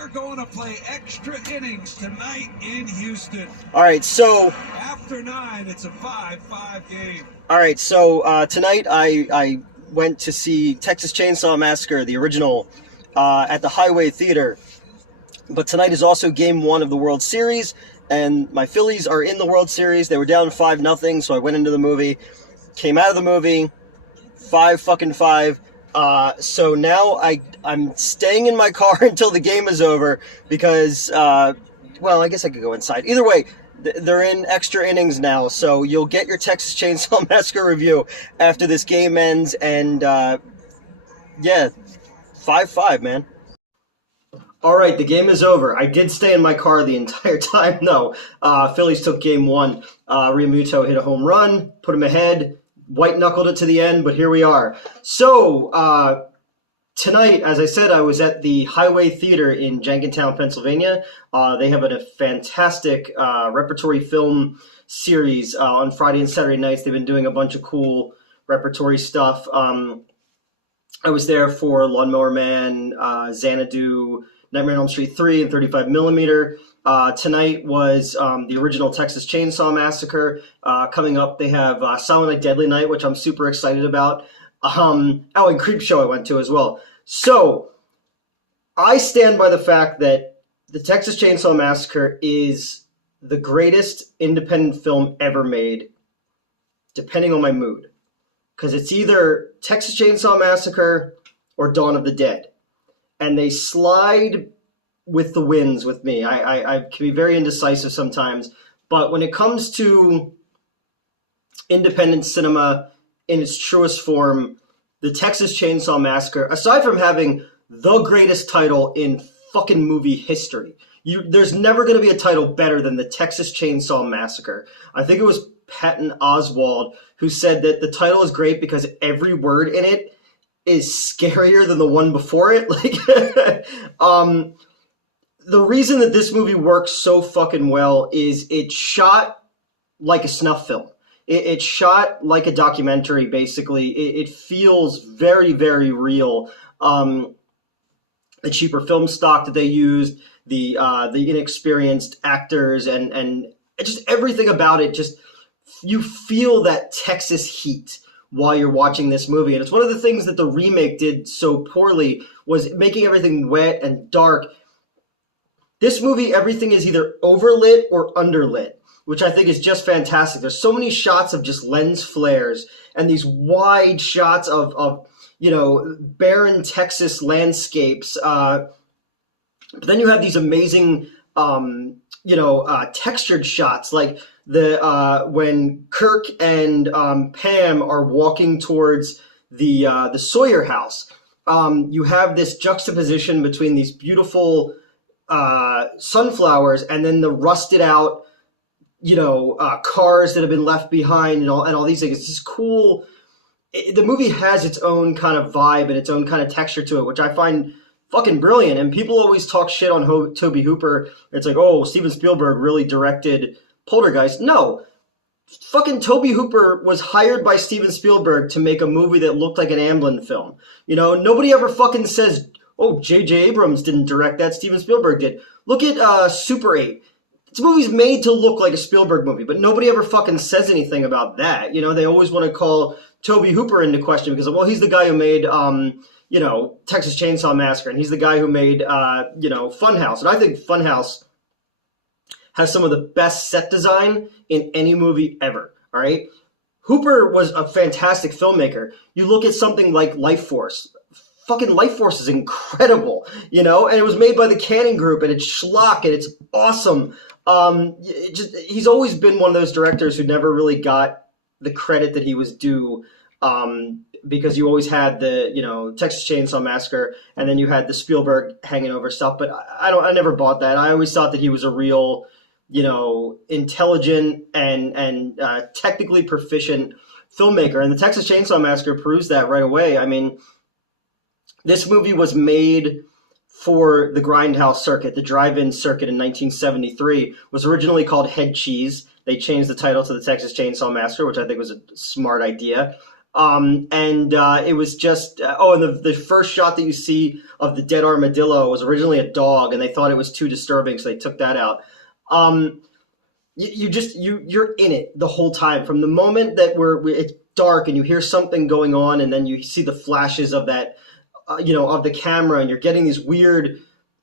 We're going to play extra innings tonight in Houston. All right, so After 9, it's a 5-5 game. all right, so tonight I went to see Texas Chainsaw Massacre, the original, at the Highway Theater. But tonight is also Game 1 of the World Series, and my Phillies are in the World Series. They were down 5-0, so I went into the movie, came out of the movie, 5-5. So now I'm staying in my car until the game is over because, well, I guess I could go inside. Either way, they're in extra innings now, so you'll get your Texas Chainsaw Massacre review after this game ends, and, yeah, 5-5, man. All right, the game is over. I did stay in my car the entire time, though. Phillies took game 1. Realmuto hit a home run, put him ahead, white-knuckled it to the end, but here we are. So, tonight, as I said, I was at the Highway Theater in Jenkintown, Pennsylvania. They have a fantastic repertory film series on Friday and Saturday nights. They've been doing a bunch of cool repertory stuff. I was there for Lawnmower Man, Xanadu, Nightmare on Elm Street 3, and 35mm. Tonight was the original Texas Chainsaw Massacre. Coming up, they have Silent Night, Deadly Night, which I'm super excited about. And Creepshow I went to as well. So, I stand by the fact that the Texas Chainsaw Massacre is the greatest independent film ever made, depending on my mood. Because it's either Texas Chainsaw Massacre or Dawn of the Dead. And they slide with the winds with me. I can be very indecisive sometimes. But when it comes to independent cinema in its truest form, the Texas Chainsaw Massacre, aside from having the greatest title in fucking movie history, there's never going to be a title better than the Texas Chainsaw Massacre. I think it was Patton Oswalt who said that the title is great because every word in it is scarier than the one before it. Like, the reason that this movie works so fucking well is it's shot like a snuff film. It's shot like a documentary, basically. It feels very, very real. The cheaper film stock that they used, the inexperienced actors, and just everything about it, just you feel that Texas heat while you're watching this movie. And it's one of the things that the remake did so poorly, was making everything wet and dark. This movie, everything is either overlit or underlit, which I think is just fantastic. There's so many shots of just lens flares and these wide shots of barren Texas landscapes. But then you have these amazing, textured shots, like when Kirk and Pam are walking towards the Sawyer house. You have this juxtaposition between these beautiful sunflowers and then the rusted out, cars that have been left behind and all these things. It's just cool. The movie has its own kind of vibe and its own kind of texture to it, which I find fucking brilliant. And people always talk shit on Tobe Hooper. It's like, oh, Steven Spielberg really directed Poltergeist. No. Fucking Tobe Hooper was hired by Steven Spielberg to make a movie that looked like an Amblin film. Nobody ever fucking says, oh, J.J. Abrams didn't direct that, Steven Spielberg did. Look at Super 8. This movie's made to look like a Spielberg movie, but nobody ever fucking says anything about that. They always want to call Tobe Hooper into question because, well, he's the guy who made, Texas Chainsaw Massacre, and he's the guy who made, Funhouse. And I think Funhouse has some of the best set design in any movie ever, all right? Hooper was a fantastic filmmaker. You look at something like Life Force. Fucking Life Force is incredible, and it was made by the Cannon Group, and it's schlock, and it's awesome. He's always been one of those directors who never really got the credit that he was due, because you always had the, Texas Chainsaw Massacre, and then you had the Spielberg hanging over stuff, but I never bought that. I always thought that he was a real, intelligent and technically proficient filmmaker, and the Texas Chainsaw Massacre proves that right away. I mean, this movie was made for the Grindhouse circuit, the drive-in circuit in 1973. Was originally called Head Cheese. They changed the title to the Texas Chainsaw Massacre, which I think was a smart idea. It was just and the first shot that you see of the dead armadillo was originally a dog, and they thought it was too disturbing, so they took that out. You're in it the whole time from the moment that it's dark and you hear something going on, and then you see the flashes of that, of the camera, and you're getting these weird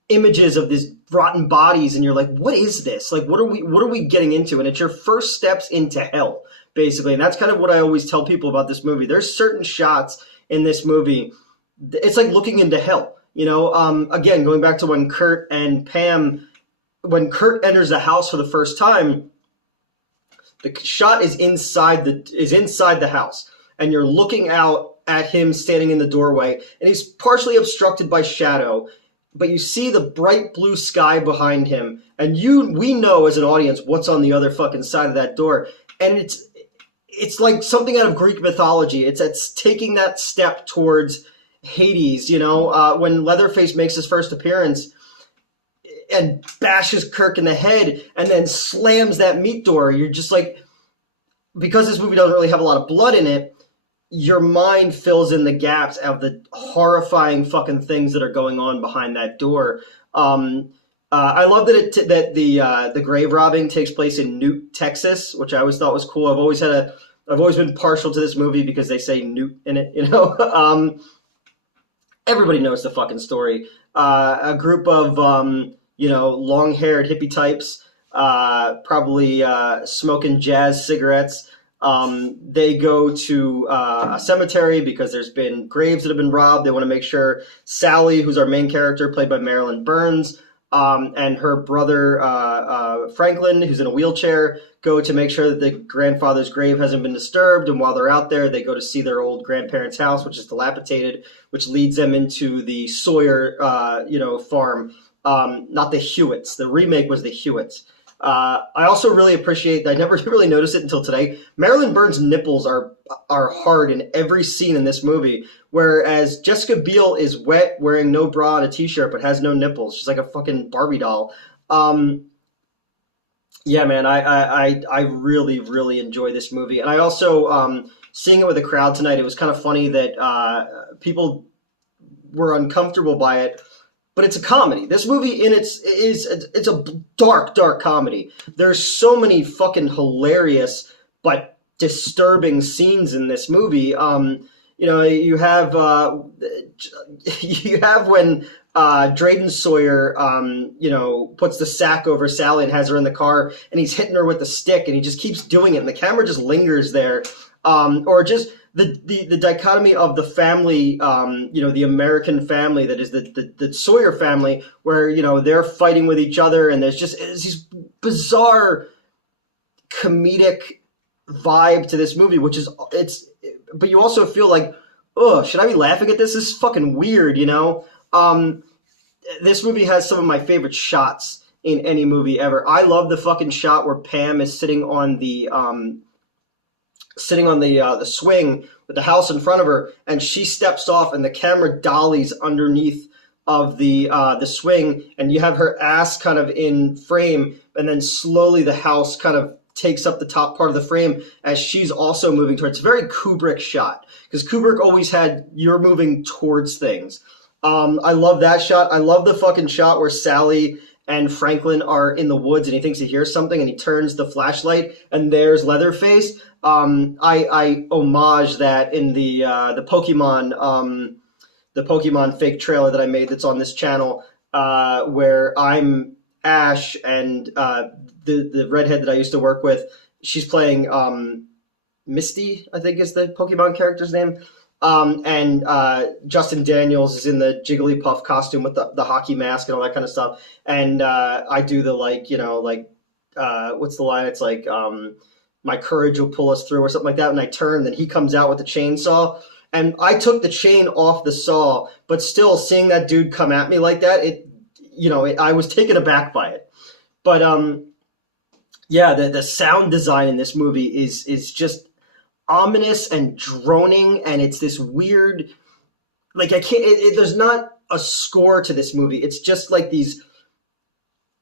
images of these rotten bodies, and you're like, what is this? Like, what are we getting into? And it's your first steps into hell, basically. And that's kind of what I always tell people about this movie. There's certain shots in this movie, it's like looking into hell. Again, going back to when Kurt enters the house for the first time, the shot is inside the house, and you're looking out at him standing in the doorway, and he's partially obstructed by shadow, but you see the bright blue sky behind him, and we know as an audience what's on the other fucking side of that door, and it's like something out of Greek mythology. It's taking that step towards Hades. When Leatherface makes his first appearance and bashes Kirk in the head and then slams that meat door, you're just like, because this movie doesn't really have a lot of blood in it, your mind fills in the gaps of the horrifying fucking things that are going on behind that door. I love that the grave robbing takes place in Newt, Texas, which I always thought was cool. I've always been partial to this movie because they say Newt in it. Everybody knows the fucking story. A group of long-haired hippie types, probably smoking jazz cigarettes. They go to a cemetery because there's been graves that have been robbed. They want to make sure Sally, who's our main character, played by Marilyn Burns, and her brother Franklin, who's in a wheelchair, go to make sure that the grandfather's grave hasn't been disturbed. And while they're out there, they go to see their old grandparents' house, which is dilapidated, which leads them into the Sawyer, farm. Not the Hewitts. The remake was the Hewitts. I also really appreciate, I never really noticed it until today, Marilyn Burns' nipples are hard in every scene in this movie, whereas Jessica Biel is wet, wearing no bra and a t-shirt, but has no nipples. She's like a fucking Barbie doll. Yeah, man, I really, really enjoy this movie. And I also, seeing it with a crowd tonight, it was kind of funny that people were uncomfortable by it. But it's a comedy. This movie it's a dark, dark comedy. There's so many fucking hilarious but disturbing scenes in this movie. You have when Drayden Sawyer, puts the sack over Sally and has her in the car, and he's hitting her with the stick, and he just keeps doing it, and the camera just lingers there. Or just the dichotomy of the family, the American family that is the Sawyer family, where, they're fighting with each other, and there's these bizarre comedic vibe to this movie, but you also feel like, oh, should I be laughing at this? This is fucking weird, This movie has some of my favorite shots in any movie ever. I love the fucking shot where Pam is sitting on the swing with the house in front of her, and she steps off, and the camera dollies underneath of the swing, and you have her ass kind of in frame, and then slowly the house kind of takes up the top part of the frame as she's also moving towards. It's a very Kubrick shot, because Kubrick always had you're moving towards things. I love that shot. I love the fucking shot where Sally and Franklin are in the woods, and he thinks he hears something, and he turns the flashlight, and there's Leatherface. I homage that in the Pokemon fake trailer that I made that's on this channel, where I'm Ash, and the redhead that I used to work with, she's playing Misty, I think is the Pokemon character's name. And Justin Daniels is in the Jigglypuff costume with the hockey mask and all that kind of stuff. And I do the what's the line? It's like, my courage will pull us through or something like that. And I turn, then he comes out with the chainsaw. And I took the chain off the saw, but still seeing that dude come at me like that, I was taken aback by it. But yeah, the sound design in this movie is just ominous and droning, and it's this weird, like, I can't, there's not a score to this movie. It's just like these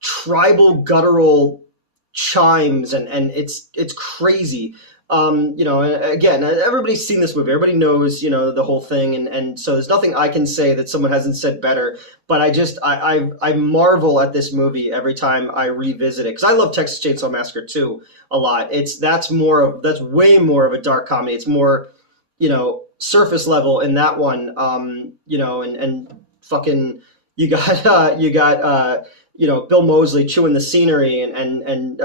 tribal guttural chimes, and it's crazy. Again, everybody's seen this movie. Everybody knows, the whole thing, and so there's nothing I can say that someone hasn't said better. But I marvel at this movie every time I revisit it because I love Texas Chainsaw Massacre too a lot. That's way more of a dark comedy. It's more, surface level in that one. And fucking Bill Moseley chewing the scenery, and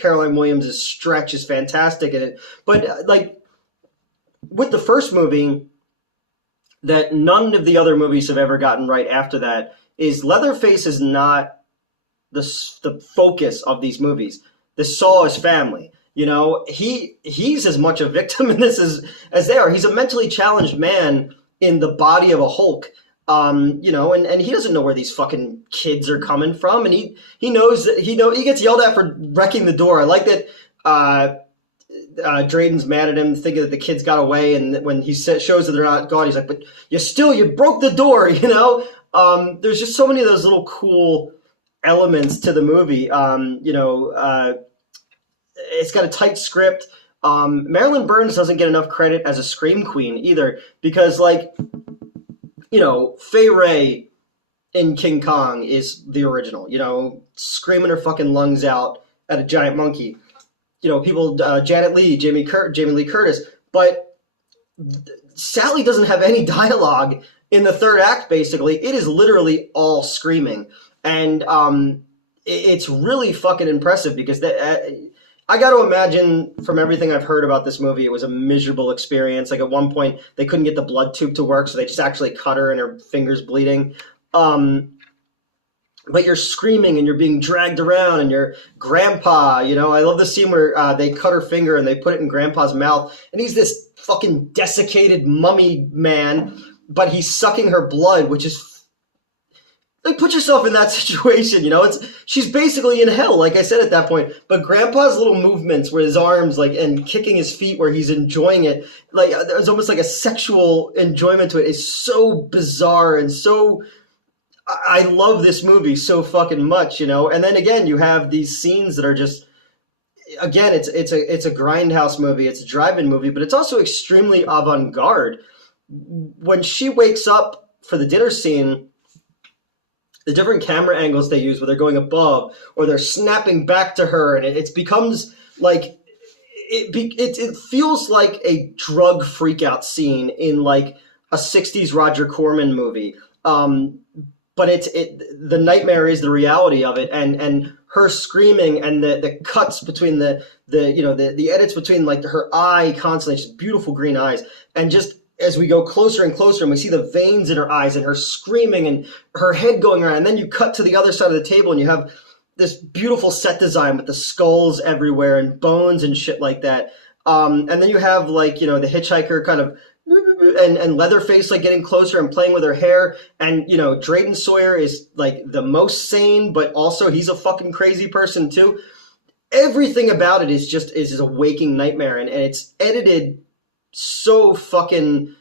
Caroline Williams' stretch is fantastic in it. But like with the first movie, that none of the other movies have ever gotten right after that is Leatherface is not the focus of these movies. This Saw is family. He's as much a victim in this as they are. He's a mentally challenged man in the body of a Hulk. And he doesn't know where these fucking kids are coming from, and he knows that he gets yelled at for wrecking the door. I like that Drayden's mad at him, thinking that the kids got away, and when he shows that they're not gone, he's like, "But you broke the door," There's just so many of those little cool elements to the movie. It's got a tight script. Marilyn Burns doesn't get enough credit as a scream queen either, because Fay Wray in King Kong is the original, screaming her fucking lungs out at a giant monkey. People, Janet Leigh, Jamie Lee Curtis, but Sally doesn't have any dialogue in the third act, basically. It is literally all screaming. And it's really fucking impressive because I got to imagine from everything I've heard about this movie, it was a miserable experience. Like at one point, they couldn't get the blood tube to work, so they just actually cut her and her fingers bleeding. But you're screaming and you're being dragged around, and your grandpa, I love the scene where they cut her finger and they put it in grandpa's mouth, and he's this fucking desiccated mummy man, but he's sucking her blood, which is like, put yourself in that situation, she's basically in hell, like I said at that point. But Grandpa's little movements with his arms, and kicking his feet where he's enjoying it, there's almost like a sexual enjoyment to it. It's so bizarre and so. I love this movie so fucking much, And then again, you have these scenes that are just. Again, it's a grindhouse movie, it's a drive-in movie, but it's also extremely avant-garde. When she wakes up for the dinner scene, the different camera angles they use, where they're going above or they're snapping back to her, and it becomes like it feels like a drug freakout scene in like a 60s Roger Corman movie. But the nightmare is the reality of it, and her screaming and the cuts between the edits between like her eye constantly, just beautiful green eyes, and just as we go closer and closer and we see the veins in her eyes and her screaming and her head going around, and then you cut to the other side of the table and you have this beautiful set design with the skulls everywhere and bones and shit like that. And then you have the hitchhiker kind of and Leatherface like getting closer and playing with her hair, and Drayden Sawyer is like the most sane, but also he's a fucking crazy person too. Everything about it is a waking nightmare, and it's edited so fucking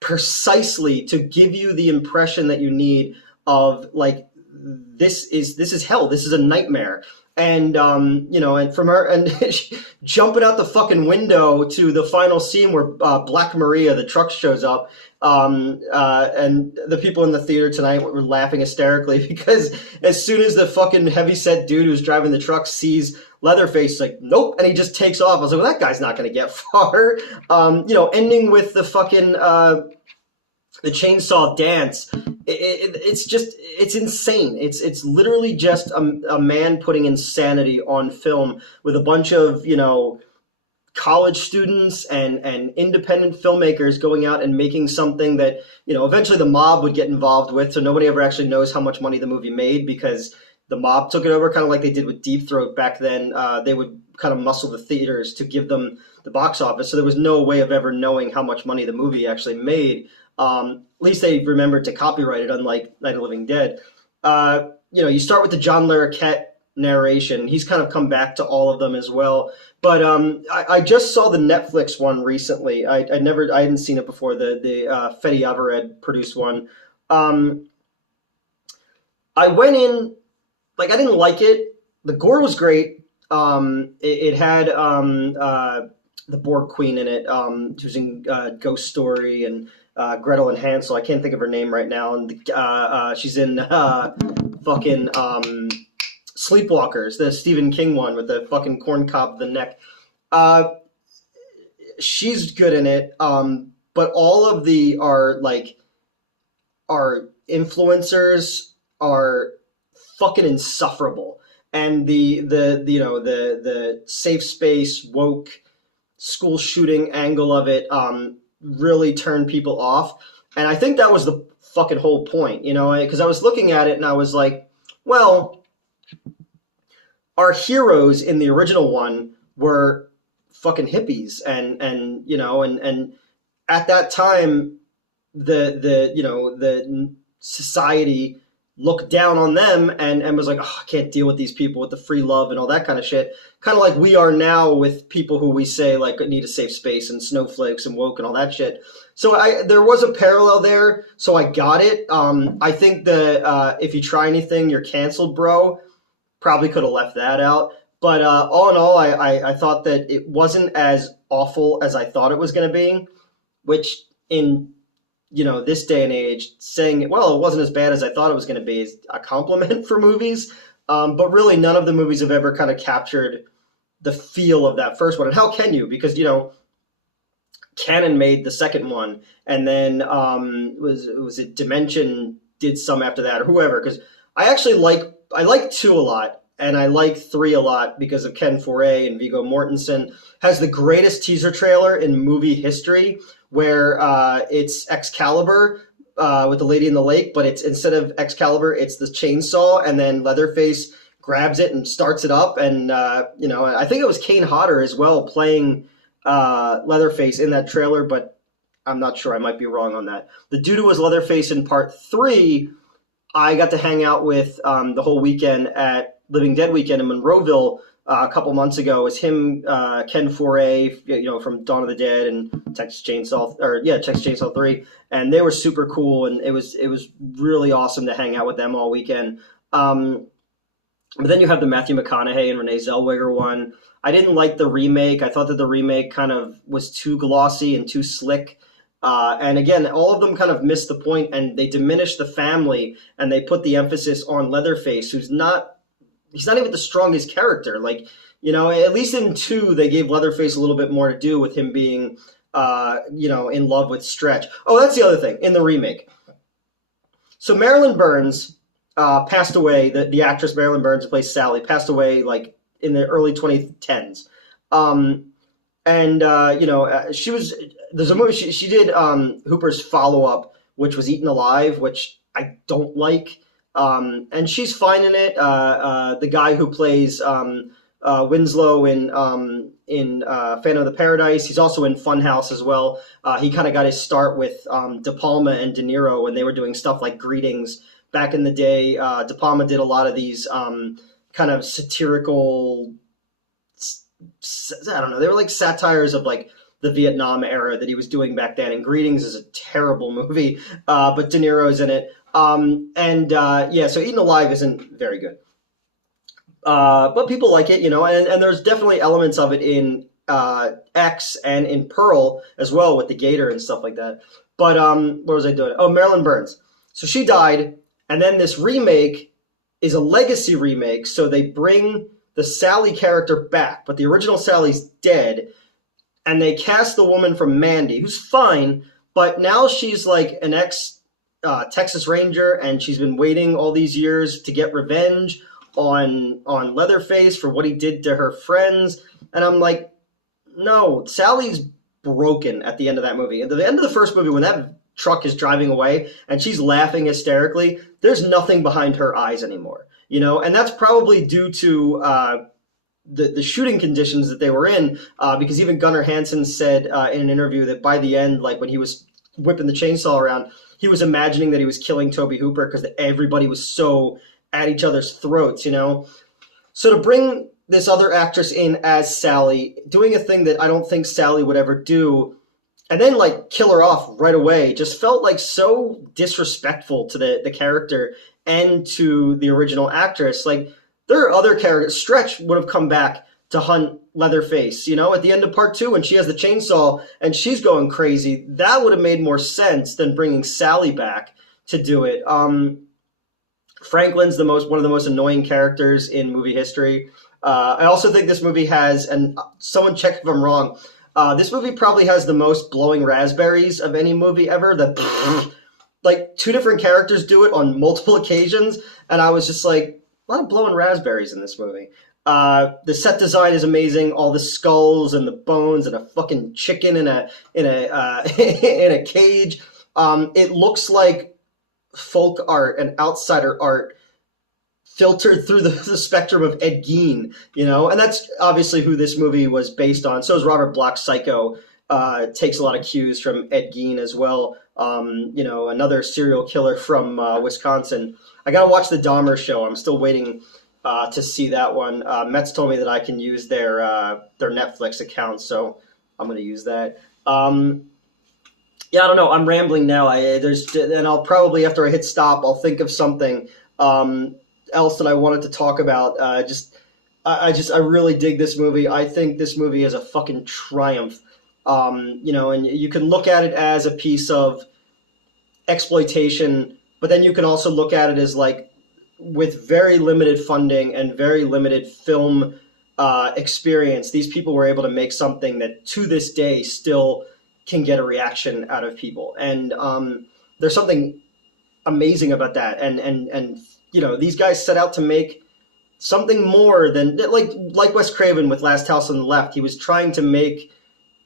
precisely to give you the impression that you need of like this is hell, this is a nightmare. And and from her and jumping out the fucking window to the final scene where Black Maria the truck shows up, and the people in the theater tonight were laughing hysterically because as soon as the fucking heavyset dude who's driving the truck sees Leatherface, like, nope, and he just takes off. I was like, well, that guy's not going to get far. Ending with the fucking the chainsaw dance. It's insane. It's literally just a man putting insanity on film with a bunch of college students and independent filmmakers going out and making something that eventually the mob would get involved with. So nobody ever actually knows how much money the movie made because the mob took it over, kind of like they did with Deep Throat back then. They would kind of muscle the theaters to give them the box office. So there was no way of ever knowing how much money the movie actually made. At least they remembered to copyright it, unlike Night of the Living Dead. You start with the John Larroquette narration. He's kind of come back to all of them as well. But I just saw the Netflix one recently. I hadn't seen it before. The Fede Alvarez produced one. I went in like I didn't like it. The gore was great. It had the Borg Queen in it, who's in Ghost Story, and Gretel and Hansel. I can't think of her name right now, and she's in fucking Sleepwalkers, the Stephen King one with the fucking corn cob of the neck. Uh, she's good in it, but all of the our influencers are fucking insufferable, and the you know the safe space woke school shooting angle of it really turned people off, and I think that was the fucking whole point, you know, because I was looking at it and I was like, well, our heroes in the original one were fucking hippies, and you know, and at that time the you know the society looked down on them and was like, oh, I can't deal with these people with the free love and all that kind of shit. Kind of like we are now with people who we say like need a safe space and snowflakes and woke and all that shit. So there was a parallel there, so I got it. I think that if you try anything, you're canceled, bro. Probably could have left that out. But all in all, I thought that it wasn't as awful as I thought it was going to be, which in you know this day and age, saying it wasn't as bad as I thought it was going to be is a compliment for movies. But really, none of the movies have ever kind of captured the feel of that first one. And how can you? Because you know, Canon made the second one, and then was it Dimension did some after that, or whoever. Because I like 2 a lot, and I like 3 a lot because of Ken Foray and Viggo Mortensen. Has the greatest teaser trailer in movie history, where it's Excalibur with the lady in the lake, but it's instead of Excalibur, it's the chainsaw, and then Leatherface grabs it and starts it up, and you know, I think it was Kane Hodder as well playing Leatherface in that trailer, but I'm not sure. I might be wrong on that. The dude who was Leatherface in part 3, I got to hang out with the whole weekend at Living Dead Weekend in Monroeville a couple months ago. It was him, Ken Foray, you know, from Dawn of the Dead and Texas Chainsaw 3, and they were super cool, and it was really awesome to hang out with them all weekend. But then you have the Matthew McConaughey and Renee Zellweger one. I didn't like the remake. I thought that the remake kind of was too glossy and too slick. And again, all of them kind of missed the point, and they diminished the family, and they put the emphasis on Leatherface, he's not even the strongest character. Like, you know, at least in 2, they gave Leatherface a little bit more to do with him being, you know, in love with Stretch. Oh, that's the other thing in the remake. So Marilyn Burns passed away. The actress Marilyn Burns who plays Sally passed away like in the early 2010s. You know, there's a movie she did Hooper's follow-up, which was Eaten Alive, which I don't like. And she's fine in it. The guy who plays Winslow in Phantom of the Paradise, he's also in Funhouse as well. He kind of got his start with De Palma and De Niro when they were doing stuff like Greetings back in the day. De Palma did a lot of these kind of satirical, I don't know, they were like satires of like the Vietnam era that he was doing back then. And Greetings is a terrible movie, but De Niro's in it. So Eaten Alive isn't very good. But people like it, you know, and there's definitely elements of it in X and in Pearl as well with the gator and stuff like that. But what was I doing? Oh, Marilyn Burns. So she died, and then this remake is a legacy remake, so they bring the Sally character back, but the original Sally's dead, and they cast the woman from Mandy, who's fine, but now she's like an Texas Ranger, and she's been waiting all these years to get revenge on Leatherface for what he did to her friends. And I'm like, no, Sally's broken at the end of that movie. At the end of the first movie, when that truck is driving away and she's laughing hysterically, there's nothing behind her eyes anymore, you know? And that's probably due to the shooting conditions that they were in, because even Gunnar Hansen said in an interview that by the end, like when he was whipping the chainsaw around, he was imagining that he was killing Tobe Hooper because everybody was so at each other's throats, you know? So to bring this other actress in as Sally, doing a thing that I don't think Sally would ever do, and then like kill her off right away, just felt like so disrespectful to the character and to the original actress. Like, there are other characters. Stretch would have come back to hunt Leatherface, you know, at the end of part 2 when she has the chainsaw and she's going crazy. That would have made more sense than bringing Sally back to do it. Franklin's one of the most annoying characters in movie history. I also think this movie has, and someone check if I'm wrong, this movie probably has the most blowing raspberries of any movie ever. Like 2 different characters do it on multiple occasions, and I was just like, a lot of blowing raspberries in this movie. The set design is amazing. All the skulls and the bones and a fucking chicken in a in a cage. It looks like folk art and outsider art filtered through the spectrum of Ed Gein, you know, and that's obviously who this movie was based on. So is Robert Bloch's Psycho. Takes a lot of cues from Ed Gein as well. You know, another serial killer from Wisconsin. I gotta watch the Dahmer show. I'm still waiting to see that one. Mets told me that I can use their Netflix account, so I'm gonna use that. Yeah, I don't know. I'm rambling now. And I'll probably, after I hit stop, I'll think of something else that I wanted to talk about. I really dig this movie. I think this movie is a fucking triumph. You know, and you can look at it as a piece of exploitation, but then you can also look at it as like, with very limited funding and very limited film experience, these people were able to make something that to this day still can get a reaction out of people. And there's something amazing about that. And you know, these guys set out to make something more than, like Wes Craven with Last House on the Left. He was trying to make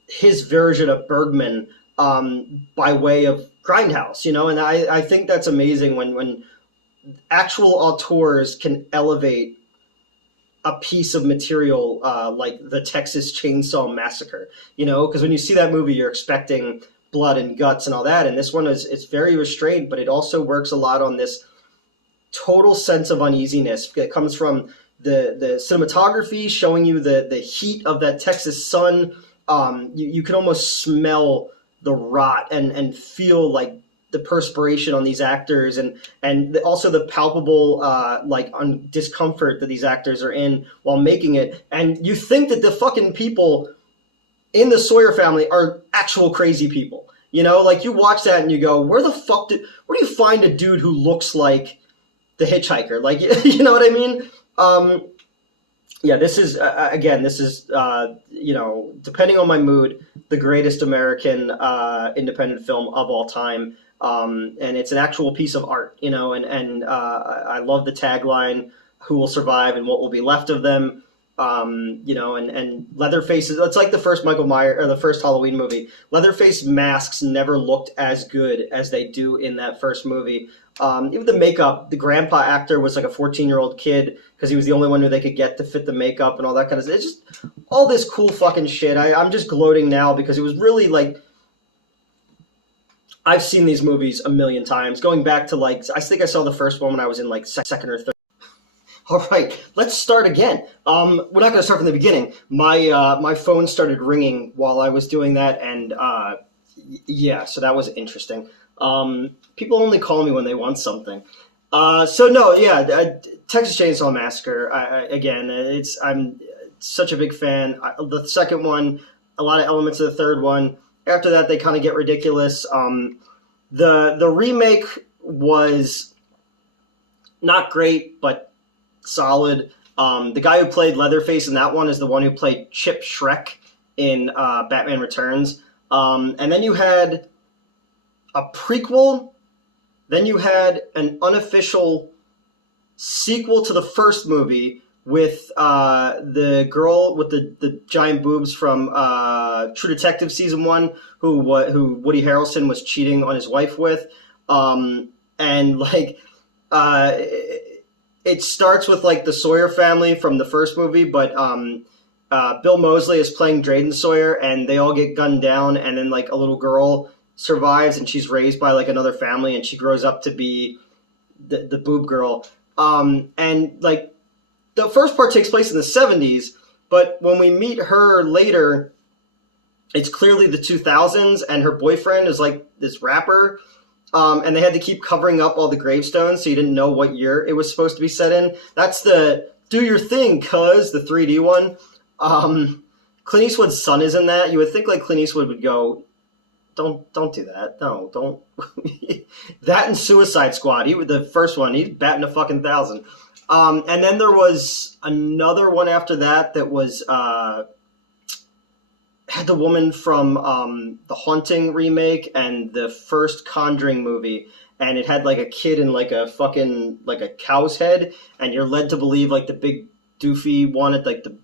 his version of Bergman by way of Grindhouse, you know, and I think that's amazing when actual auteurs can elevate a piece of material like the Texas Chainsaw Massacre, you know, because when you see that movie, you're expecting blood and guts and all that, and this one it's very restrained, but it also works a lot on this total sense of uneasiness that comes from the cinematography showing you the heat of that Texas sun. You can almost smell the rot and feel like the perspiration on these actors and also the palpable discomfort that these actors are in while making it. And you think that the fucking people in the Sawyer family are actual crazy people. You know, like you watch that and you go, where do you find a dude who looks like the hitchhiker? Like, you know what I mean? Yeah, this is, you know, depending on my mood, the greatest American independent film of all time. And it's an actual piece of art, you know, and I love the tagline, "Who will survive and what will be left of them?" You know, and Leatherface, it's like the first Michael Myers, or the first Halloween movie. Leatherface masks never looked as good as they do in that first movie. Even the makeup, the grandpa actor was like a 14-year-old kid because he was the only one who they could get to fit the makeup and all that kind of stuff. It's just all this cool fucking shit. I'm just gloating now because it was really like, I've seen these movies a million times. Going back to like, I think I saw the first one when I was in like second or third. All right, let's start again. We're not going to start from the beginning. My phone started ringing while I was doing that, and yeah, so that was interesting. People only call me when they want something. So no, yeah, Texas Chainsaw Massacre. I'm such a big fan. The second one, a lot of elements of the third one. After that, they kind of get ridiculous. The remake was not great, but solid. The guy who played Leatherface in that one is the one who played Chip Shrek in Batman Returns. And then you had a prequel. Then you had an unofficial sequel to the first movie with the girl with the giant boobs from True Detective Season 1, who Woody Harrelson was cheating on his wife with. And like... It starts with like the Sawyer family from the first movie, but Bill Moseley is playing Drayden Sawyer, and they all get gunned down, and then like a little girl survives, and she's raised by like another family, and she grows up to be the boob girl. And like the first part takes place in the 70s, but when we meet her later, it's clearly the 2000s, and her boyfriend is like this rapper. And they had to keep covering up all the gravestones so you didn't know what year it was supposed to be set in. That's the Do Your Thing, cuz, the 3D one. Clint Eastwood's son is in that. You would think like Clint Eastwood would go, don't do that. No, don't. That and Suicide Squad. The first one. He's batting 1,000. And then there was another one after that was had the woman from the Haunting remake and the first Conjuring movie, and it had like a kid in like a cow's head, and you're led to believe like the big doofy one at like the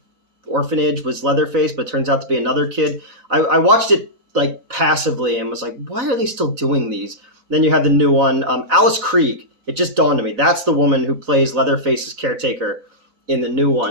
orphanage was Leatherface, but it turns out to be another kid. I watched it like passively and was like, why are they still doing these? Then you have the new one, Alice Krige. It just dawned on me. That's the woman who plays Leatherface's caretaker in the new one.